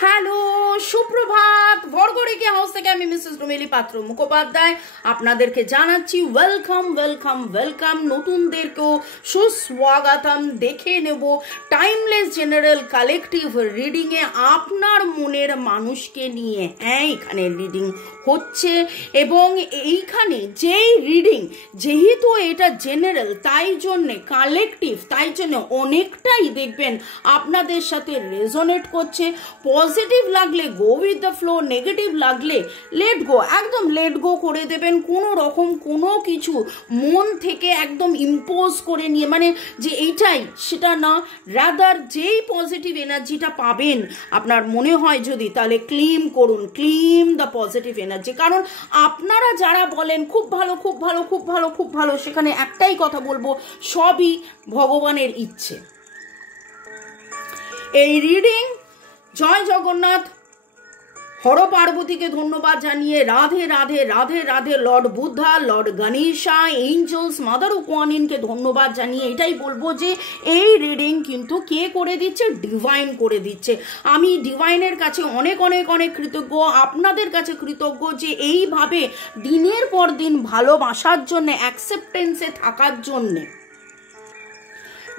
Hello, সুপ্রভাত। ভরগড়িকে house থেকে আমি মিসেস রুমেলি পাত্র মুখোপাধ্যায় আপনাদেরকে জানাচ্ছি ওয়েলকাম ওয়েলকাম ওয়েলকাম। নতুনদেরকেও সুস্বাগতম। দেখে নেব timeless general collective reading a আপনার মনের মানুষকে নিয়ে। হ্যাঁ, এখানে রিডিং হচ্ছে এবং এইখানে যেই রিডিং, যেহেতু এটা জেনারেল তাই জন্যে কালেকটিভ, তাই জন্য অনেকটাই দেখবেন আপনাদের সাথে রেজোনেট করছে। পজিটিভ লাগলে go with the flow, negative লাগলে লেট গো, একদম লেট গো করে দেবেন। কোনো রকম কোনো কিছু মন থেকে একদম ইম্পোজ করে নিয়ে মানে যে এইটাই সেটা না, রাদার যেই পজিটিভ এনার্জিটা পাবেন আপনার মনে হয় যদি, তাহলে ক্লেম করুন, ক্লেম দ্য পজিটিভ এনার্জি। কারণ আপনারা যারা বলেন খুব ভালো খুব ভালো খুব ভালো খুব ভালো, সেখানে একটাই কথা বলবো, সবই ভগবানের ইচ্ছে। এই রিডিং জয় জগন্নাথ, হর পার্বতীকে ধন্যবাদ জানিয়ে Radhe Radhe Radhe Radhe, lord Buddha, lord Ganesha, angels, mother কোয়ানিনকে ধন্যবাদ জানিয়ে এটাই বলবো যে এই রিডিং কিন্তু কে করে দিচ্ছে? ডিভাইন করে দিচ্ছে। আমি ডিভাইনের কাছে অনেক অনেক অনেক কৃতজ্ঞ, আপনাদের কাছে কৃতজ্ঞ যে এইভাবে দিনের পর দিন ভালোবাসার জন্যে, অ্যাকসেপ্টেন্সে থাকার জন্যে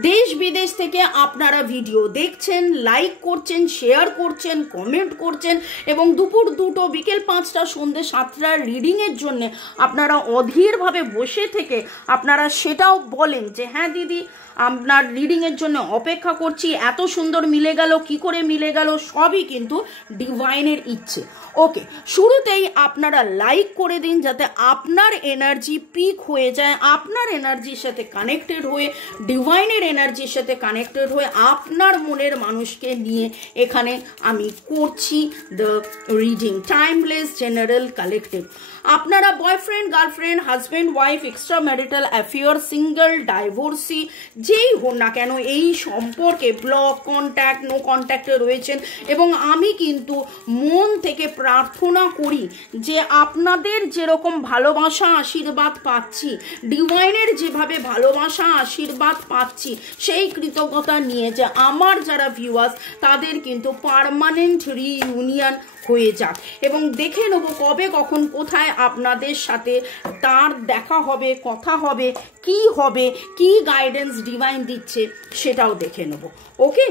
দেশ বিদেশ থেকে আপনারা ভিডিও দেখছেন, লাইক করছেন, শেয়ার করছেন, কমেন্ট করছেন এবং দুপুর 2টো, বিকেল 5টা, সন্ধ্যে 7টার রিডিংয়ের জন্য আপনারা অধীরভাবে বসে থেকে আপনারা সেটাও বলেন যে হ্যাঁ দিদি আপনার রিডিংয়ের জন্য অপেক্ষা করছি, এত সুন্দর মিলে গেল, কি করে মিলে গেল, সবই কিন্তু ডিভাইনের ইচ্ছে। ওকে, শুরুতেই আপনারা লাইক করে দিন যাতে আপনার এনার্জি পিক হয়ে যায়, আপনার এনার্জির সাথে কানেক্টেড হয়ে, ডিভাইনের এনার্জির সাথে কানেক্টেড হয়ে আপনার মনের মানুষকে নিয়ে এখানে আমি করছি the reading timeless general collective. আপনারা boyfriend, girlfriend, husband, wife, extra marital affair, single, divorcee, যেই হন না কেন এই সম্পর্কে ব্লক, কন্ট্যাক্ট, নো কন্ট্যাক্টে রয়েছেন এবং আমি কিন্তু মন থেকে প্রার্থনা করি যে আপনাদের যেরকম ভালোবাসা আশীর্বাদ পাচ্ছি, ডিভাইনের যেভাবে ভালোবাসা আশীর্বাদ পাচ্ছি, সেই কৃতজ্ঞতা নিয়ে যে আমার যারা ভিউয়ার্স তাদের কিন্তু পার্মানেন্ট রিইউনিয়ন হয়ে যাক এবং দেখে নেব কবে কখন কোথায় আপনাদের সাথে তার দেখা হবে, কথা হবে, কি হবে, কি গাইডেন্স ডিভাইন দিচ্ছে সেটাও দেখে নেব। ওকে,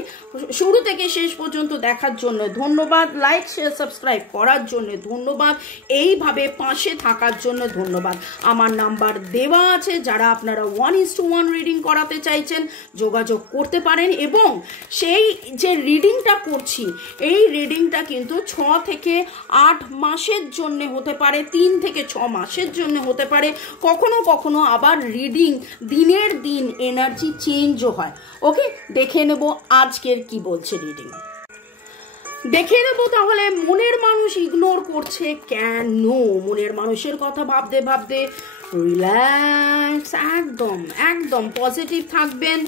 শুরু থেকে শেষ পর্যন্ত দেখার জন্য ধন্যবাদ, লাইক শেয়ার সাবস্ক্রাইব করার জন্য ধন্যবাদ, এইভাবে পাশে থাকার জন্য ধন্যবাদ। আমার নাম্বার দেওয়া আছে, যারা আপনারা 1:1 রিডিং করাতে চাইছেন যোগাযোগ করতে পারেন এবং সেই যে রিডিংটা করছি এই রিডিংটা কিন্তু 6 থেকে 8 মাসের জন্য হতে পারে, 3 থেকে 6 মাসের জন্য হতে পারে, কখনো কখনো আবার রিডিং দিনের দিন এনার্জি চেঞ্জও হয়। ওকে, দেখে নেব আজকের কি বলছে রিডিং। দেখে নেব তাহলে মনের মানুষ ইগনোর করছে কেন। মনের মানুষের কথা ভাবতে ভাবতে রিল্যাক্স, একদম একদম পজিটিভ থাকবেন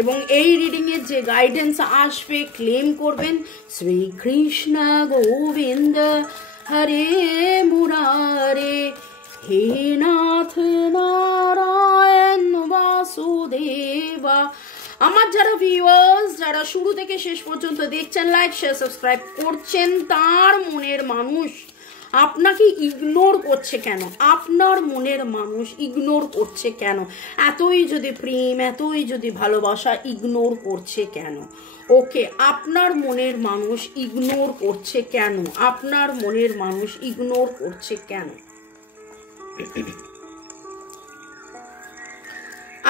এবং এই রিডিংয়ের যে গাইডেন্স আসবে ক্লেম করবেন। শ্রীকৃষ্ণ গোবিন্দ হরে মুরারে, হে নাথ নারায়ণ বাসুদেবা। আমার যারা ভিউয়ার্স, যারা শুরু থেকে শেষ পর্যন্ত দেখছেন, লাইক শেয়ার সাবস্ক্রাইব করছেন, তার মনের মানুষ আপনাকে ইগনোর করছে কেন? আপনার মনের মানুষ ইগনোর করছে কেন? এতই যদি প্রেম, এতই যদি ভালোবাসা, ইগনোর করছে কেন? ওকে, আপনার মনের মানুষ ইগনোর করছে কেন? আপনার মনের মানুষ ইগনোর করছে কেন?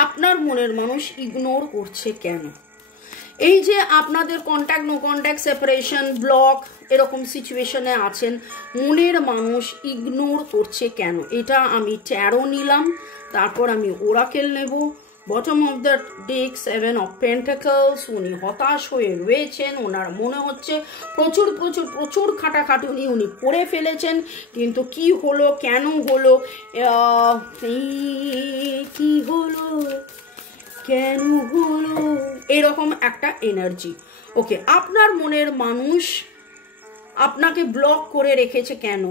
আপনার মনের মানুষ ইগনোর করছে কেন? এই যে আপনাদের contact, no contact, separation, block এরকম সিচুয়েশনে আছেন, মনের মানুষ ইগনোর করছে কেন? এটা আমি ট্যারো নিলাম, তারপর আমি ওরাকেল নেব। Bottom of the day 7 of pentacles. উনি হতাশ হয়ে রয়েছেন, ওনার মনে হচ্ছে প্রচুর প্রচুর প্রচুর খাটাখাটুনি উনি করে ফেলেছেন, কিন্তু কি হলো, কেন হলো, কি হলো, কেন হলো, এরকম একটা এনার্জি। ওকে, আপনার মনের মানুষ আপনাকে ব্লক করে রেখেছে কেন?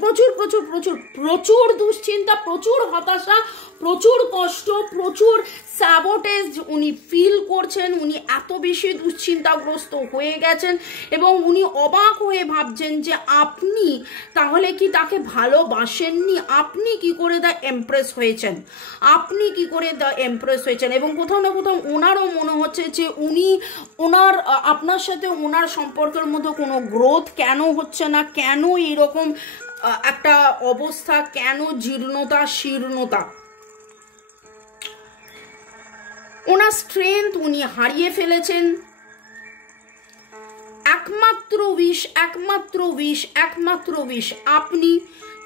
প্রচুর প্রচুর প্রচুর প্রচুর দুশ্চিন্তা, প্রচুর হতাশা, প্রচুর কষ্ট, প্রচুর স্যাবোটেজ উনি ফিল করছেন। উনি এত বেশি দুশ্চিন্তাগ্রস্ত হয়ে গেছেন এবং উনি অবাক হয়ে ভাবছেন যে আপনি তাহলে কি তাকে ভালোবাসেননি? আপনি কি করে দা এমপ্রেস হয়েছেন? আপনি কি করে দা এমপ্রেস হয়েছেন? এবং কোথাও না কোথাও ওনারও মনে হচ্ছে যে উনি আপনার সাথে ওনার সম্পর্কের মধ্যে কোনো গ্রোথ কেন হচ্ছে না, কেন এরকম একটা অবস্থা, কেন জীর্ণতা শীর্ণতা। ওনার স্ট্রেংথ উনি হারিয়ে ফেলেছেন। একমাত্র উইশ আপনি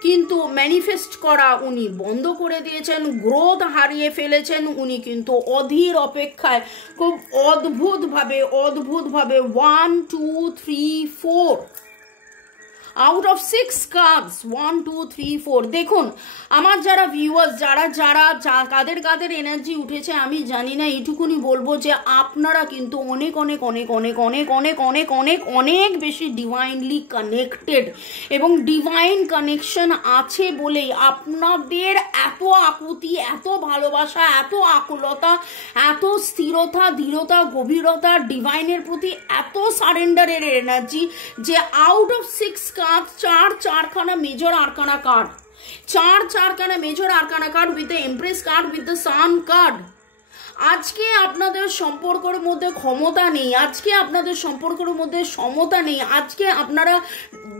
কিন্তু ম্যানিফেস্ট করা উনি বন্ধ করে দিয়েছেন, গ্রোথ হারিয়ে ফেলেছেন। উনি কিন্তু অধীর অপেক্ষায় খুব অদ্ভুতভাবে 1 2 3 4 আউট অফ 6 কার্ডস 1 2 3 4। দেখুন আমার যারা ভিউয়ার্স, যারা কাদের এনার্জি উঠেছে আমি জানি না, এইটুকুনি বলবো যে আপনারা কিন্তু অনেক অনেক অনেক অনেক অনেক অনেক অনেক অনেক অনেক বেশি ডিভাইনলি কানেক্টেড এবং ডিভাইন কানেকশন আছে বলেই আপনাদের এত আকুতি, এত ভালোবাসা, এত আকুলতা, এত স্থিরতা, দৃঢ়তা, গভীরতা, ডিভাইনের প্রতি এত সারেন্ডারের এনার্জি যে আউট অফ 6 কার্ড চারখানা মেজর আরকানা কার্ড, চারখানা major arcana card with the empress card, with the sun card. আজকে আপনাদের সম্পর্কের মধ্যে ক্ষমতা নেই, আজকে আপনাদের সম্পর্কের মধ্যে সমতা নেই, আজকে আপনারা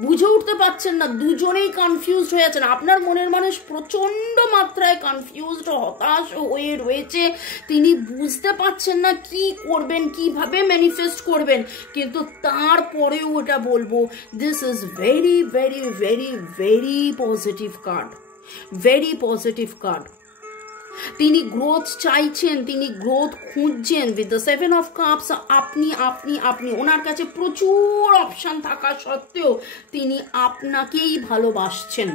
বুঝে উঠতে পারছেন না, দুজনেই কনফিউজড হয়ে আছেন। আপনার মনের মানুষ প্রচন্ড মাত্রায় কনফিউজড, হতাশ হয়ে রয়েছে। তিনি বুঝতে পারছেন না কি করবেন, কিভাবে ম্যানিফেস্ট করবেন। কিন্তু তারপরেও এটা বলবো, this is very very very very positive card, very positive card. তিনি গ্রোথ চাইছেন, তিনি গ্রোথ খুঁজছেন উইথ দ্য 7 অফ কাপস। আপনি ওনার কাছে প্রচুর অপশন থাকা সত্ত্বেও তিনি আপনাকেই ভালোবাসছেন।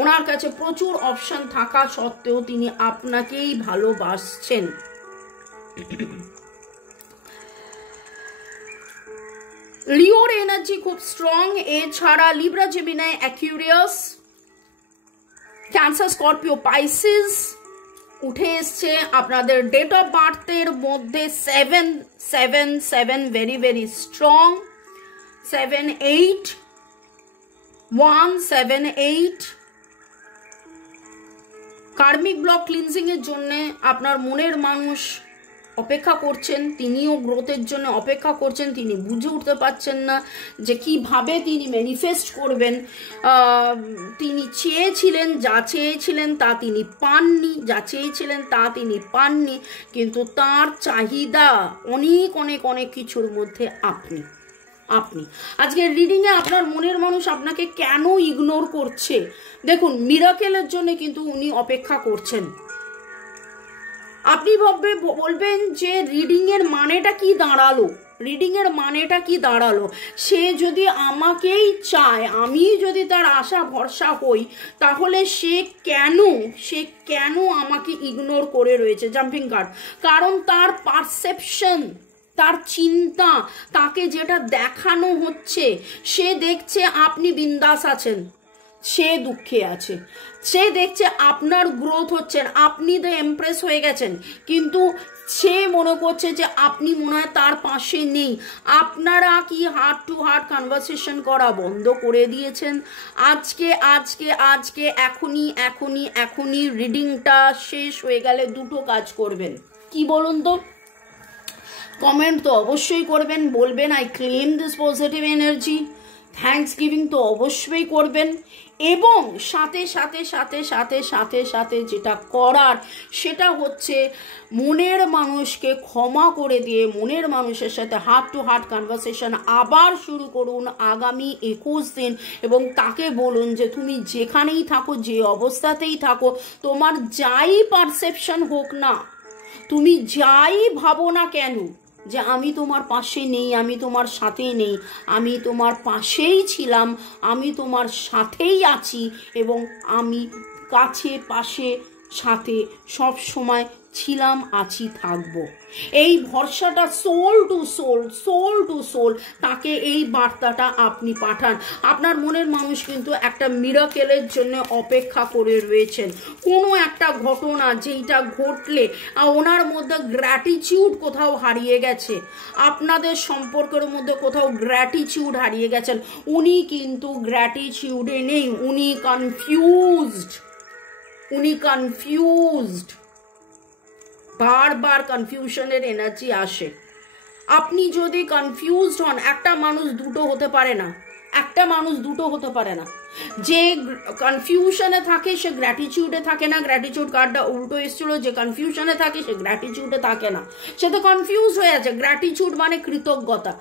ওনার কাছে প্রচুর অপশন থাকা সত্ত্বেও তিনি আপনাকেই ভালোবাসছেন। লিওর এনার্জি খুব স্ট্রং। এছাড়া Libra, Gemini, Aquarius, Cancer, Scorpio, Pisces উঠে এসছে। আপনাদের ডেট অফ বার্থের মধ্যে 7 very very strong, 7 8 1 7 8। Karmic block cleansing এর জন্য আপনার মনের মানুষ অপেক্ষা করছেন, তিনিও গ্রোথের জন্য অপেক্ষা করছেন। তিনি বুঝে উঠতে পারছেন না যে কিভাবে তিনি ম্যানিফেস্ট করবেন। তিনি চেয়েছিলেন তা তিনি পাননি, যা চেয়েছিলেন তা তিনি পাননি, কিন্তু তার চাহিদা অনেক অনেক অনেক কিছুর মধ্যে আপনি। আজকের রিডিংয়ে আপনার মনের মানুষ আপনাকে কেন ইগনোর করছে? দেখুন, মিরাকেলের জন্য কিন্তু উনি অপেক্ষা করছেন। আপনি বলবেন যে রিডিং এর মানেটা কি দাঁড়ালো? সে যদি আমাকেই চায়, আমি যদি তার আশা ভরসা হই, তাহলে সে কেন আমাকে ইগনোর করে রয়েছে? Jumping card. কারণ তার পারসেপশন, তার চিন্তা, তাকে যেটা দেখানো হচ্ছে, সে দেখছে আপনি বিন্দাস আছেন, সে দুঃখে আছে। সে দেখছে আপনার গ্রোথ হচ্ছেন, আপনি তো এমপ্রেস হয়ে গেছেন, কিন্তু সে মনে করছে যে আপনি মনে হয় তার পাশে নেই। আপনারা কি হার্ট টু হার্ট কনভারসেশন করা বন্ধ করে দিয়েছেন? আজকে এখনই রিডিংটা শেষ হয়ে গেলে দুটো কাজ করবেন। কি বলুন তো? কমেন্ট তো অবশ্যই করবেন, বলবেন I claim this positive energy. Thanks giving তো অবশ্যই করবেন, এবং সাথে সাথে যেটা করার সেটা হচ্ছে মনের মানুষকে ক্ষমা করে দিয়ে মনের মানুষের সাথে হার্ট টু হার্ট কনভারসেশন আবার শুরু করুন আগামী 21 দিন, এবং তাকে বলুন যে তুমি যেখানেই থাকো, যে অবস্থাতেই থাকো, তোমার যাই পারসেপশন হোক না, তুমি যাই ভাবো না কেন যে আমি তোমার পাশে নেই, আমি তোমার সাথে নেই, আমি তোমার পাশেই ছিলাম, আমি তোমার সাথেই আছি, এবং আমি কাছে পাশে সাথে সব সময় ছিলাম, আছি, থাকবো। এই ভরসাটা সোল টু সোল তাকে এই বার্তাটা আপনি পাঠান। আপনার মনের মানুষ কিন্তু একটা মিরাকেলের জন্য অপেক্ষা করে রয়েছেন। কোনো একটা ঘটনা যেইটা ঘটলে ওনার মধ্যে গ্র্যাটিটিউড কোথাও হারিয়ে গেছে, আপনাদের সম্পর্কের মধ্যে কোথাও গ্র্যাটিটিউড হারিয়ে গেছেন। উনি কিন্তু গ্র্যাটিটিউডে নেই, উনি কনফিউজড। বারবার কনফিউশনের এনার্জি আসে। আপনি যদি কনফিউজড হন, একটা মানুষ দুটো হতে পারে না, যে কনফিউশনে থাকে সে গ্র্যাটিটিউডে থাকে না। গ্র্যাটিটিউড কার্ডটা উল্টো এসেছিল, যে কনফিউশনে থাকে সে গ্র্যাটিটিউডে থাকে না, সে তো কনফিউজ হয়ে আছে। গ্র্যাটিটিউড মানে কৃতজ্ঞতা।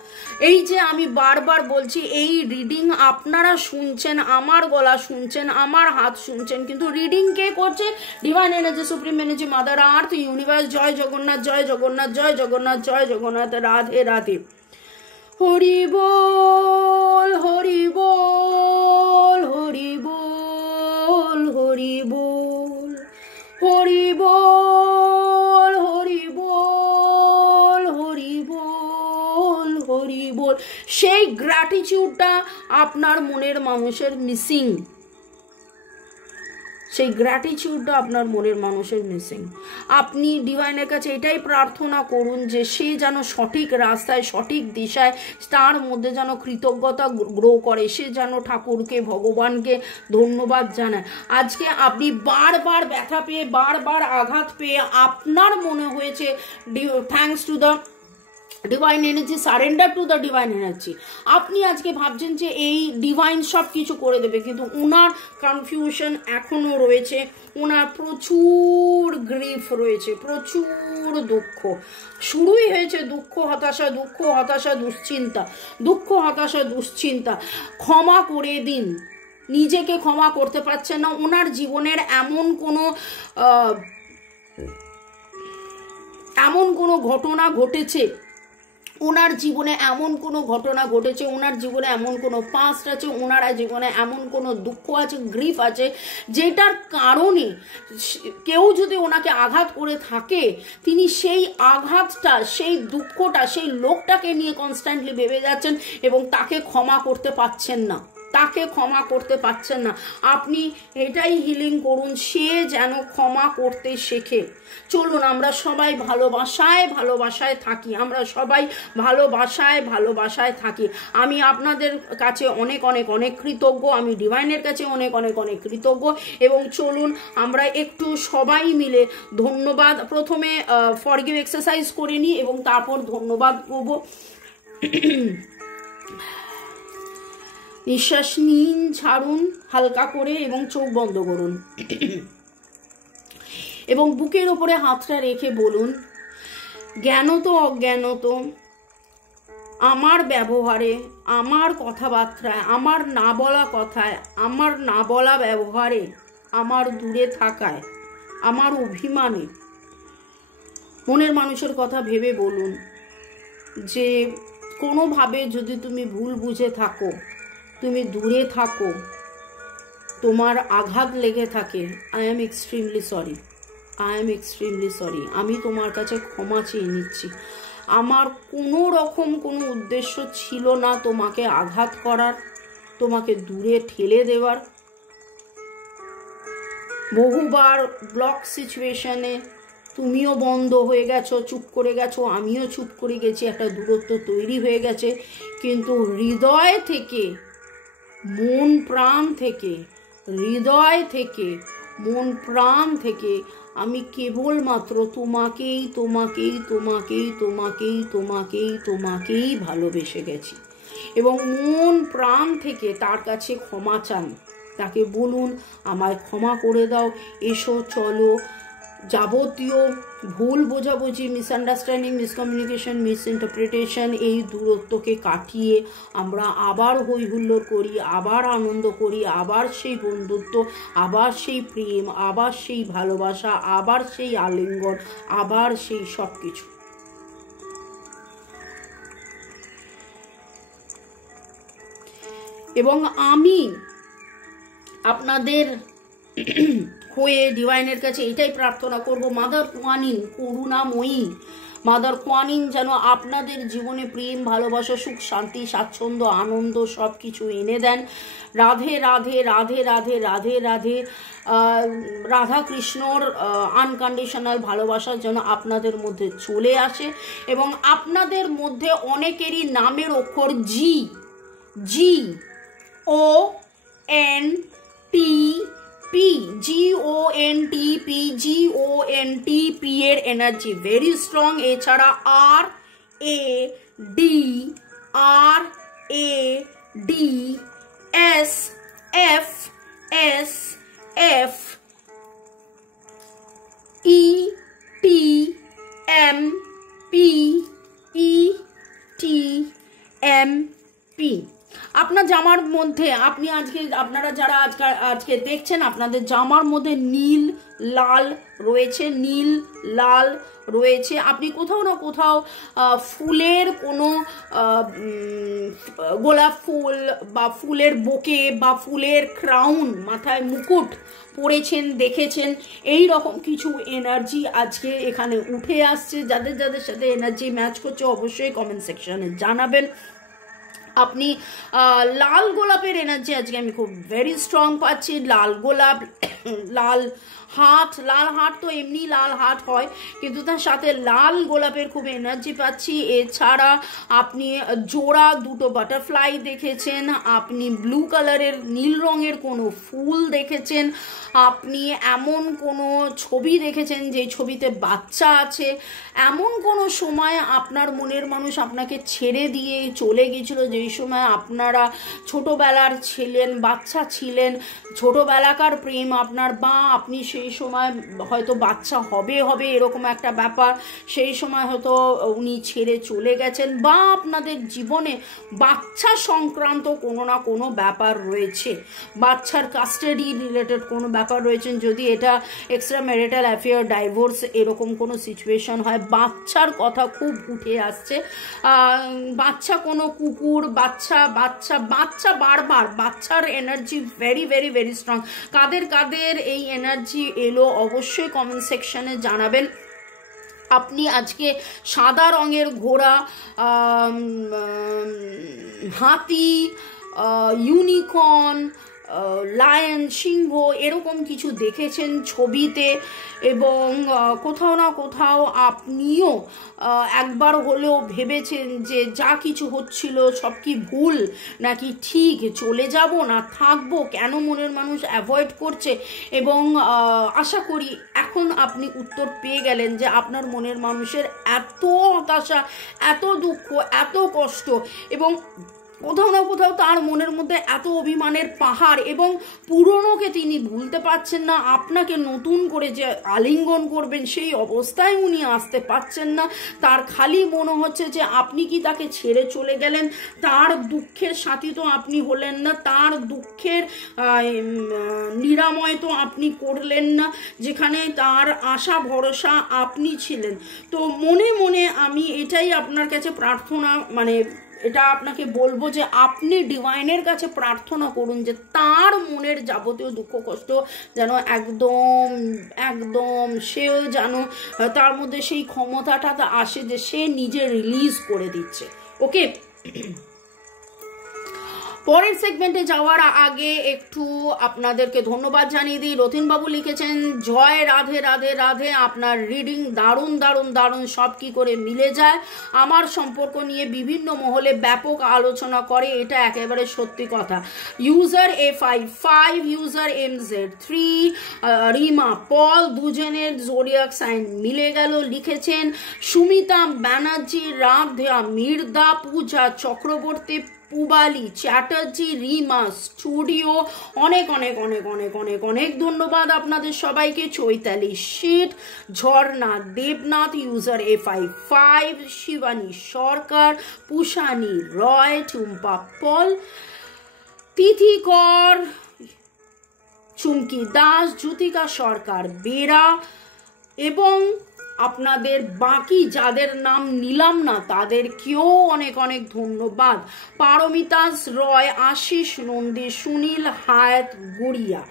এই যে আমি বারবার বলছি, এই রিডিং আপনারা শুনছেন, আমার গলা শুনছেন, আমার হাত শুনছেন, কিন্তু রিডিং কে করছে? Divine energy, supreme energy, mother earth, universe. জয় জগন্নাথ, জয় জগন্নাথ, জয় জগন্নাথ, জয় জগন্নাথ। রাধে রাধে। হরি বল, হরি বল, হরি বল, হরি বল, হরি বল, হরি বল, হরি বল, হরি বল। সেই গ্র্যাটিটিউডটা আপনার মনের মানুষের মিসিং, সেই গ্র্যাটিটিউডটা আপনার মনের মানুষের মিসিং। আপনি ডিভাইনের কাছে এটাই প্রার্থনা করুন যে সে যেন সঠিক রাস্তায়, সঠিক দিশায়, তার মধ্যে যেন কৃতজ্ঞতা গ্রো করে, সে যেন ঠাকুরকে, ভগবানকে ধন্যবাদ জানায়। আজকে আপনি বারবার ব্যথা পেয়ে, বারবার আঘাত পেয়ে আপনার মনে হয়েছে thanks to the divine energy, surrender to the divine energy. আপনি আজকে ভাবছেন যে এই ডিভাইন সব কিছু করে দেবে, কিন্তু ওনার কনফিউশন এখনো রয়েছে, ওনার প্রচুর গ্রিফ রয়েছে, প্রচুর দুঃখ। শুরুই হয়েছে দুঃখ, হতাশা, দুঃখ, হতাশা, দুশ্চিন্তা, দুঃখ, হতাশা, দুশ্চিন্তা। ক্ষমা করে দিন, নিজেকে ক্ষমা করতে পারছেন না। ওনার জীবনের এমন কোনো ঘটনা ঘটেছে, ওনার জীবনে এমন কোনো ঘটনা ঘটেছে, ওনার জীবনে এমন কোনো পাস্ট আছে, ওনার জীবনে এমন কোনো দুঃখ আছে, গ্রিফ আছে, যেটার কারণে কেউ যদি ওনাকে আঘাত করে থাকে, তিনি সেই আঘাতটা, সেই দুঃখটা, সেই লোকটাকে নিয়ে কনস্ট্যান্টলি ভেবে যাচ্ছেন এবং তাকে ক্ষমা করতে পারছেন না, তাকে ক্ষমা করতে পারছেন না। আপনি এটাই হিলিং করুন, সে যেন ক্ষমা করতে শেখে। চলুন আমরা সবাই ভালোবাসায় থাকি, আমরা সবাই ভালোবাসায় থাকি। আমি আপনাদের কাছে অনেক অনেক অনেক কৃতজ্ঞ, আমি ডিভাইনের কাছে অনেক অনেক অনেক কৃতজ্ঞ। এবং চলুন আমরা একটু সবাই মিলে ধন্যবাদ, প্রথমে ফরগিভ এক্সারসাইজ করে নিই এবং তারপর ধন্যবাদ করব। নিঃশ্বাস নিন, ছাড়ুন হালকা করে এবং চোখ বন্ধ করুন এবং বুকের ওপরে হাতটা রেখে বলুন, জ্ঞানত অজ্ঞানত আমার ব্যবহারে, আমার কথাবার্তায়, আমার না বলা কথায়, আমার না বলা ব্যবহারে, আমার দূরে থাকায়, আমার অভিমানে, মনের মানুষের কথা ভেবে বলুন যে কোনোভাবে যদি তুমি ভুল বুঝে থাকো, তুমি দূরে থাকো, তোমার আঘাত লেগে থাকে, আই এম এক্সট্রিমলি সরি। আমি তোমার কাছে ক্ষমা চেয়ে নিচ্ছি। আমার কোনো রকম কোনো উদ্দেশ্য ছিল না তোমাকে আঘাত করার, তোমাকে দূরে ঠেলে দেওয়ার। বহুবার ব্লক সিচুয়েশনে তুমিও বন্ধ হয়ে গেছো, চুপ করে গেছো, আমিও চুপ করে গেছি, একটা দূরত্ব তৈরি হয়ে গেছে। কিন্তু হৃদয় থেকে, মন প্রাণ থেকে, হৃদয় থেকে, মন প্রাণ থেকে আমি কেবলমাত্র তোমাকেই ভালোবেসে গেছি এবং মন প্রাণ থেকে তার কাছে ক্ষমা চান। তাকে বলুন, আমায় ক্ষমা করে দাও, এসো চলো যাবতীয় ভুল বোঝাবুঝি, মিসআন্ডারস্ট্যান্ডিং, মিসকমিউনিকেশন, মিসইন্টারপ্রিটেশন, এই দূরত্বকে কাটিয়ে আমরা আবার হই হুল্লোড় করি, আবার আনন্দ করি, আবার সেই বন্ধুত্ব, আবার সেই প্রেম, আবার সেই ভালোবাসা, আবার সেই আলিঙ্গন, আবার সেই সব কিছু। এবং আমি আপনাদের হয়ে ডিভাইনের কাছে এটাই প্রার্থনা করব, মাদার কুয়ানিন করুণাময়ী, মাদার কুয়ানিন যেন আপনাদের জীবনে প্রেম, ভালোবাসা, সুখ, শান্তি, স্বাচ্ছন্দ্য, আনন্দ সব কিছু এনে দেন। রাধে রাধে রাধে রাধে রাধে রাধে। রাধা কৃষ্ণর আনকন্ডিশনাল ভালোবাসা যেন আপনাদের মধ্যে চলে আসে এবং আপনাদের মধ্যে অনেকেরই নামের অক্ষর G, G O N T P, GONTP, GONTP এর এনার্জি ভেরি স্ট্রং। এছাড়া RAD, S, F, E, T, M, P, E, T, M, P। আপনার জামার মধ্যে আপনারা যারা আজকে দেখছেন, আপনাদের জামার মধ্যে নীল লাল রয়েছে, নীল লাল রয়েছে। আপনি কোথাও না কোথাও ফুলের কোনো গোলাপ ফুল বা ফুলের বোকে বা ফুলের ক্রাউন, মাথায় মুকুট পরেছেন, দেখেছেন। এই রকম কিছু এনার্জি আজকে এখানে উঠে আসছে। যাদের যাদের সাথে এনার্জি ম্যাচ করছে অবশ্যই কমেন্ট সেকশনে জানাবেন। আপনি লাল গোলাপের এনার্জি আজকে আমি খুব ভেরি স্ট্রং পাচ্ছি। লাল গোলাপ, লাল হার্ট তো এমনি লাল হার্ট হয়, কিন্তু তার সাথে লাল গোলাপের খুব এনার্জি পাচ্ছি। এছাড়া আপনি জোড়া দুটো বাটারফ্লাই দেখেছেন, আপনি ব্লু কালারের নীল রঙের কোনো ফুল দেখেছেন, আপনি এমন কোনো ছবি দেখেছেন যে ছবিতে বাচ্চা আছে। এমন কোনো সময় আপনার মনের মানুষ আপনাকে ছেড়ে দিয়ে চলে গিয়েছিল, যেই সময় আপনারা ছোটবেলার ছিলেন, বাচ্চা ছিলেন, ছোটবেলাকার প্রেম আপনার, বা আপনি সেই সময় হয়তো বাচ্চা হবে এরকম একটা ব্যাপার, সেই সময় হয়তো উনি ছেড়ে চলে গেছেন, বা আপনাদের জীবনে বাচ্চা সংক্রান্ত কোনো না কোনো ব্যাপার রয়েছে, বাচ্চার কাস্টাডি রিলেটেড কোনো ব্যাপার রয়েছেন। যদি এটা এক্সট্রা ম্যারিটাল অ্যাফেয়ার, ডাইভোর্স এরকম কোনো সিচুয়েশন হয়, বাচ্চার কথা খুব উঠে আসছে। বাচ্চা কোনো কুকুর, বাচ্চা বারবার বাচ্চার energy very very very strong. কাদের এই এনার্জি এলো অবশ্যই কমেন্ট সেকশনে জানাবেন। আপনি আজকে সাদা রঙের ঘোড়া, হাতি, ইউনিকর্ন, লায়ন, সিংহ এরকম কিছু দেখেছেন ছবিতে, এবং কোথাও না কোথাও আপনিও একবার হলেও ভেবেছেন যে যা কিছু হচ্ছিল সব কি ভুল নাকি ঠিক, চলে যাব না থাকবো, কেন মনের মানুষ অ্যাভয়েড করছে। এবং আশা করি এখন আপনি উত্তর পেয়ে গেলেন যে আপনার মনের মানুষের এত হতাশা, এত দুঃখ, এত কষ্ট, এবং কোথাও না কোথাও তার মনের মধ্যে এত অভিমানের পাহাড়, এবং পুরনোকে তিনি ভুলতে পারছেন না। আপনাকে নতুন করে যে আলিঙ্গন করবেন সেই অবস্থায় উনি আসতে পারছেন না। তার খালি মনে হচ্ছে যে আপনি কি তাকে ছেড়ে চলে গেলেন, তার দুঃখের সাথী তো আপনি হলেন না, তার দুঃখের নিরাময় তো আপনি করলেন না, যেখানে তার আশা ভরসা আপনি ছিলেন। তো মনে মনে আমি এটাই আপনার কাছে প্রার্থনা, এটা আপনাকে বলবো যে আপনি ডিভাইনের কাছে প্রার্থনা করুন যে তার মনের যাবতীয় দুঃখ কষ্ট যেন একদম সেও যেন তার মধ্যে সেই ক্ষমতাটা আসে যে সে নিজে রিলিজ করে দিচ্ছে। ওকে, পরের সেগমেন্টে যাওয়ার আগে একটু আপনাদেরকে ধন্যবাদ জানিয়ে দিই। রতিনবাবু লিখেছেন, জয় রাধে রাধে রাধে, আপনার রিডিং দারুণ দারুণ দারুণ, সব কি করে মিলে যায়। আমার সম্পর্ক নিয়ে বিভিন্ন মহলে ব্যাপক আলোচনা করে, এটা একেবারে সত্যি কথা। User A55, user MZ3, Rima পল, দুজনের জোডিয়াক সাইন মিলে গেল। লিখেছেন সুমিতা ব্যানার্জি, রাধা মির্দা, পূজা চক্রবর্তী, পুবালি চ্যাটার্জি, রিমা স্টুডিও, অনেক অনেক অনেক অনেক অনেক অনেক ধন্যবাদ আপনাদের সবাইকে। চৈতালি শীত, ঝর্ণা দেবনাথ, ইউজার A55, শিবানী সরকার, পুষানি রয়, টুম্পা পল, তিথিকর, চুমকি দাস, জ্যোতিকা সরকার বেরা, এবং আপনাদের বাকি যাদের নাম নিলাম না তাদেরকেও অনেক অনেক ধন্যবাদ। পারমিতাস রয়, আশিস নন্দী, সুনীল হায়াত, গুড়িয়া,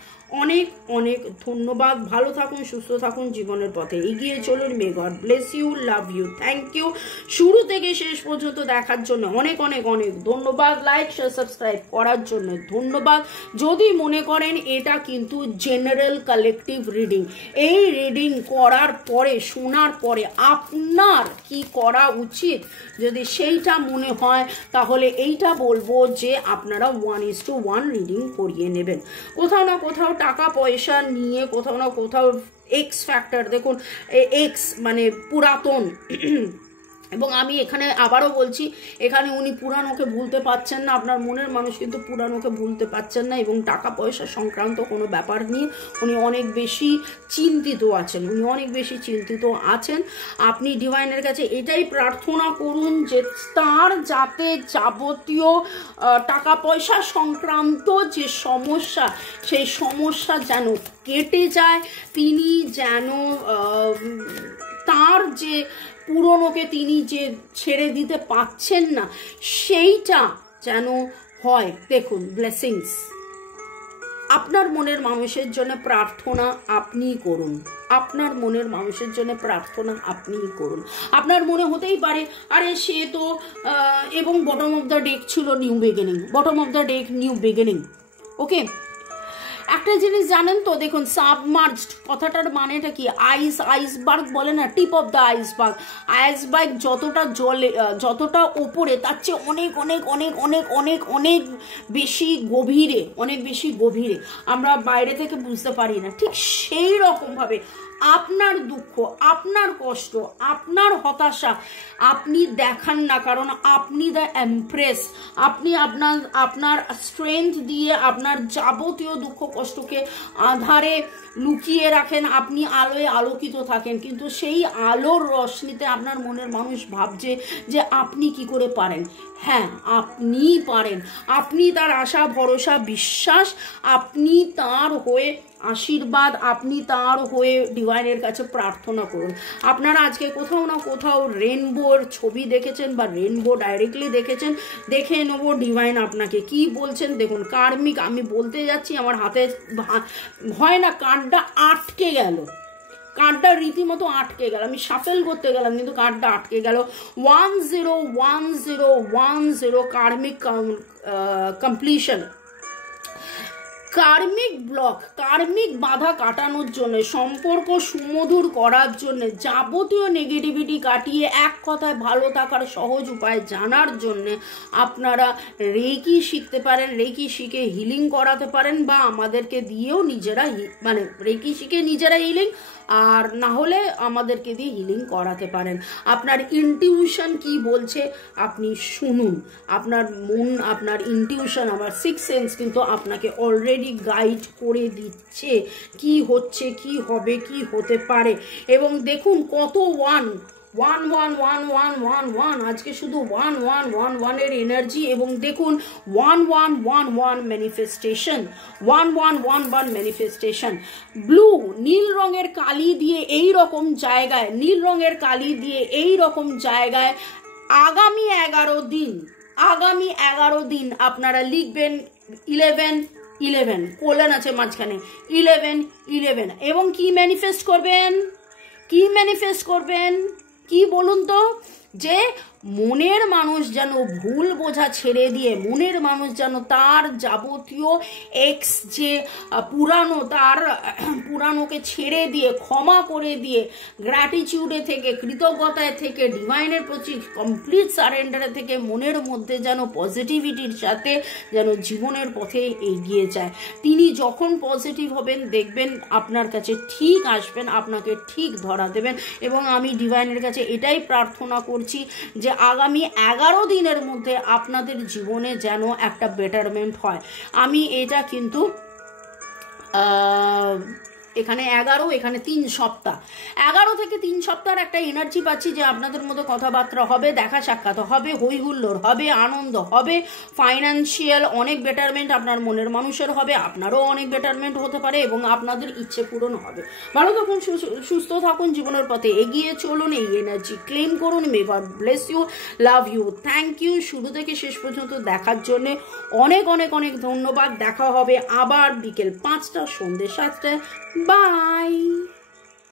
অনেক অনেক ধন্যবাদ। ভালো থাকুন, সুস্থ থাকুন, জীবনের পথে এগিয়ে চলুন। May God bless you, love you, thank you. শুরু থেকে শেষ পর্যন্ত দেখার জন্য অনেক অনেক অনেক ধন্যবাদ। লাইক শেয়ার সাবস্ক্রাইব করার জন্য ধন্যবাদ। যদি মনে করেন এটা কিন্তু জেনারেল কালেকটিভ রিডিং, এই রিডিং করার পরে, শোনার পরে আপনার কি করা উচিত, যদি সেইটা মনে হয় তাহলে এইটা বলবো যে আপনারা 1:1 রিডিং করিয়ে নেবেন। কোথাও না কোথাও টাকা পয়সা নিয়ে, কোথাও না কোথাও এক্স ফ্যাক্টর, দেখুন এক্স মানে পুরাতন, এবং আমি এখানে আবারও বলছি, এখানে উনি পুরানোকে ভুলতে পারছেন না, আপনার মনের মানুষ কিন্তু পুরানোকে ভুলতে পারছেন না, এবং টাকা পয়সা সংক্রান্ত কোনো ব্যাপার নিয়ে উনি অনেক বেশি চিন্তিত আছেন, উনি অনেক বেশি চিন্তিত আছেন। আপনি ডিভাইনের কাছে এটাই প্রার্থনা করুন যে তার যাতে যাবতীয় টাকা পয়সা সংক্রান্ত যে সমস্যা, সেই সমস্যা যেন কেটে যায়, তিনি যেন তার যে পুরনোকে তিনি যে ছেড়ে দিতে পাচ্ছেন না, সেইটা যেন হয়। দেখুন ব্লেসিংস, আপনার মনের মানুষের জন্য প্রার্থনা আপনিই করুন, আপনার মনের মানুষের জন্য প্রার্থনা আপনিই করুন। আপনার মনে হতেই পারে আরে সে তো এবং বটম অফ দ্য ডেক ছিল new beginning, bottom of the deck new beginning. Okay, একটা জিনিস জানেন তো, দেখুন সাবমার্জড কথাটার মানেটা কি? আইসবার্গ বলে না, tip of the iceberg. Iceberg যতটা জলে, যতটা ওপরে, তার চেয়ে অনেক অনেক অনেক অনেক অনেক অনেক বেশি গভীরে, অনেক বেশি গভীরে আমরা বাইরে থেকে বুঝতে পারি না। ঠিক সেই রকমভাবে আপনার দুঃখ, আপনার কষ্ট, আপনার হতাশা আপনি দেখান না, কারণ আপনি দ্য এমপ্রেস। আপনি আপনার স্ট্রেংথ দিয়ে আপনার যাবতীয় দুঃখ কষ্টকে আধারে লুকিয়ে রাখেন, আপনি আলোয় আলোকিত থাকেন, কিন্তু সেই আলোর রশ্মিতে আপনার মনের মানুষ ভাবছে যে আপনি কি করে পারেন। হ্যাঁ, আপনিই পারেন, আপনি তার আশা ভরসা বিশ্বাস, আপনি তার হয়ে আশীর্বাদ, আপনি তার হয়ে ডিভাইনের কাছে প্রার্থনা করুন। আপনারা আজকে কোথাও না কোথাও রেনবোর ছবি দেখেছেন বা রেনবো ডাইরেক্টলি দেখেছেন, দেখে নেব ডিভাইন আপনাকে কি বলছেন। দেখুন কার্মিক, আমি বলতে যাচ্ছি আমার হাতে হয় না, কার্ডটা আটকে গেল, কার্ডটা রীতিমতো আটকে গেল, আমি শাফেল করতে গেলাম কিন্তু কার্ডটা আটকে গেল। 101010 কার্মিক কমপ্লিশন, কার্মিক ব্লক, কার্মিক বাধা কাটানোর জন্য, সম্পর্ক সুমধুর করার জন্য, যাবতীয় নেগেটিভিটি কাটিয়ে এক কথায় ভালো থাকার সহজ উপায় জানার জন্য আপনারা রেকি শিখতে পারেন, রেকি শিখে হিলিং করাতে পারেন, বা আমাদেরকে দিয়েও নিজেরা মানে রেকি শিখে নিজেরা হিলিং, আর না হলে আমাদেরকে দিয়ে হিলিং করাতে পারেন। আপনার ইনটিউশন কি বলছে আপনি শুনুন, আপনার মন, আপনার ইনটিউশন, আমার সিক্স সেন্স কিন্তু আপনাকে অলরেডি গাইড করে দিচ্ছে কি হচ্ছে, কি হবে, কি হতে পারে। এবং দেখুন কত 1 আজকে শুধু 1 এর এনার্জি, এবং দেখুন 1 ম্যানিফেস্টেশন, 1 ম্যানিফেস্টেশন। ব্লু, নীল রঙের কালি দিয়ে এই রকম জায়গায়, নীল রঙের কালি দিয়ে এই রকম জায়গায় আগামী 11 দিন আপনারা লিখবেন 11 কোলন আছে মাঝখানে, 11 এবং কি ম্যানিফেস্ট করবেন, কি বলুন তো, যে মনের মানুষ যেন ভুল বোঝা ছেড়ে দিয়ে, মনের মানুষ যেন তার যাবতীয় এক্স যে পুরানোকে ছেড়ে দিয়ে, ক্ষমা করে দিয়ে, গ্র্যাটিটিউডে থেকে, কৃতজ্ঞতায় থেকে, ডিভাইনের প্রতি কমপ্লিট সারেন্ডারে থেকে মনের মধ্যে যেন পজিটিভিটির সাথে যেন জীবনের পথে এগিয়ে যায়। তিনি যখন পজিটিভ হবেন দেখবেন আপনার কাছে ঠিক আসবেন, আপনাকে ঠিক ধরা দেবেন। এবং আমি ডিভাইনের কাছে এটাই প্রার্থনা করছি যে আগামী 11 দিনের মধ্যে আপনাদের জীবনে যেন একটা বেটারমেন্ট হয়। আমি এটা কিন্তু এখানে 11, এখানে 3 সপ্তাহ, 11 থেকে 3 সপ্তাহের একটা এনার্জি পাচ্ছি যে আপনাদের মধ্যে কথাবার্তা হবে, দেখা সাক্ষাৎ হবে, হই হুল্লোড় হবে, আনন্দ হবে, ফাইন্যান্সিয়াল অনেক বেটারমেন্ট আপনার মনের মানুষের হবে, আপনারও অনেক বেটারমেন্ট হতে পারে এবং আপনাদের ইচ্ছে পূরণ হবে। ভালো থাকুন, সুস্থ থাকুন, জীবনের পথে এগিয়ে চলুন, এই এনার্জি ক্লেম করুন। May God bless you, love you, thank you শুরু থেকে শেষ পর্যন্ত দেখার জন্য অনেক অনেক অনেক ধন্যবাদ। দেখা হবে আবার বিকেল 5টা, সন্ধ্যে 7টায়। বাই।